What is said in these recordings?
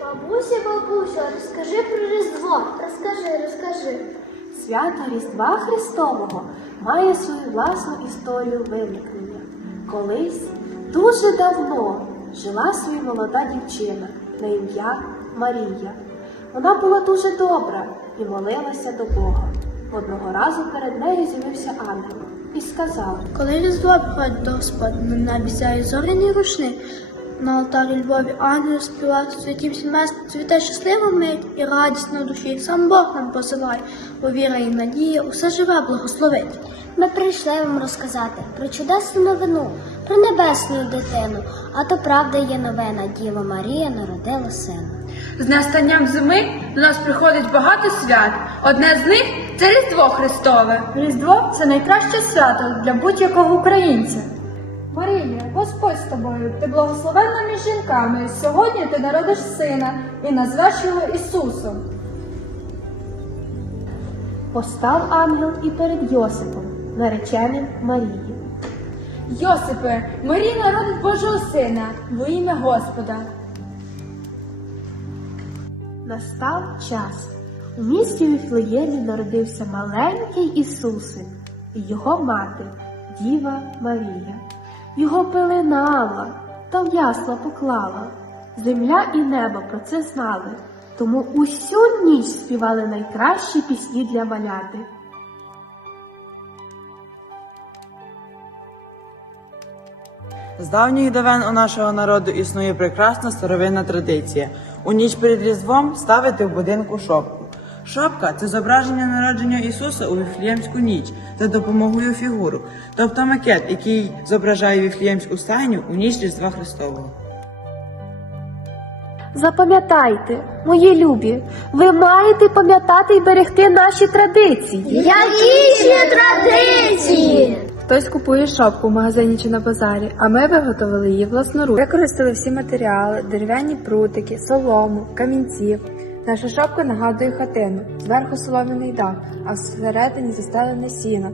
Бабуся, бабусю, розкажи про Різдво. Розкажи, розкажи. Свято Різдва Христового має свою власну історію виникнення. Колись дуже давно жила собі молода дівчина на ім'я Марія. Вона була дуже добра і молилася до Бога. Одного разу перед нею з'явився ангел і сказав: Коли Різдво приходить до Господа, на небі сяє зоряний рушник, на алтарі Львові ангел співає святім сімейством цвіте щаслива мить і радість на душі. Сам Бог нам посилає, бо віра і надія усе живе благословить. Ми прийшли вам розказати про чудесну новину, про небесну дитину, а то правда є новина, Діва Марія народила сина. З настанням зими до нас приходить багато свят. Одне з них це Різдво Христове. Різдво це найкраще свято для будь-якого українця. Марія, Господь з тобою, ти благословенна між жінками. Сьогодні ти народиш сина і назвеш його Ісусом. Постав ангел і перед Йосипом, нареченим Марії. Йосипе, Марія народить Божого сина во ім'я Господа. Настав час. У місті Віфлеємі народився маленький Ісусик і його мати, Діва Марія. Його пеленала та в ясла поклала. Земля і небо про це знали, тому усю ніч співали найкращі пісні для маляти. З давніх давен у нашого народу існує прекрасна старовинна традиція. У ніч перед Різдвом ставити в будинку шопку. Шопка це зображення народження Ісуса у Віфліємську ніч за допомогою фігуру, тобто макет, який зображає Віфліємську стайню у ніч Різдва Христового. Запам'ятайте, мої любі, ви маєте пам'ятати і берегти наші традиції. Які ще традиції? Хтось купує шопку в магазині чи на базарі, а ми виготовили її власноруч. Використали всі матеріали, дерев'яні прутики, солому, камінців. Наша шопка нагадує хатину. Зверху солом'яний дах, а всередині застелене сіно.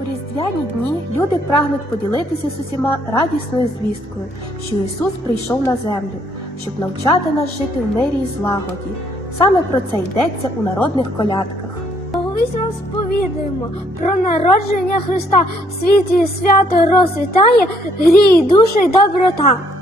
У різдвяні дні люди прагнуть поділитися з усіма радісною звісткою, що Ісус прийшов на землю, щоб навчати нас жити в мирі і злагоді. Саме про це йдеться у народних колядках. Колись вам сповідаємо про народження Христа. В світі свято розцвітає, гріє душа й доброта.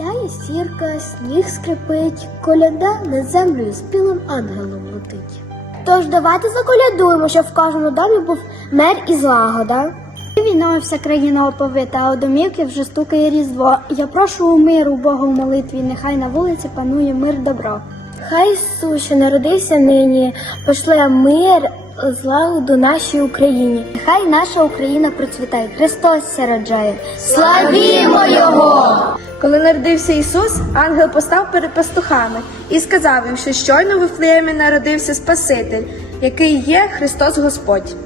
Сяє сірка, сніг скрипить, коляда над землею спілим ангелом летить. Тож давайте заколядуємо, щоб в кожному домі був мир і злагода. Війною вся країна оповита, а у домівки вже стукає різдво. Я прошу у миру Бога в молитві, нехай на вулиці панує мир добро. Хай Ісус, що народився нині, пошле мир, злагоду нашій Україні. Нехай наша Україна процвітає, Христос ся роджає. Славімо! Коли народився Ісус, ангел постав перед пастухами і сказав їм, що щойно в Вифлеємі народився Спаситель, який є Христос Господь.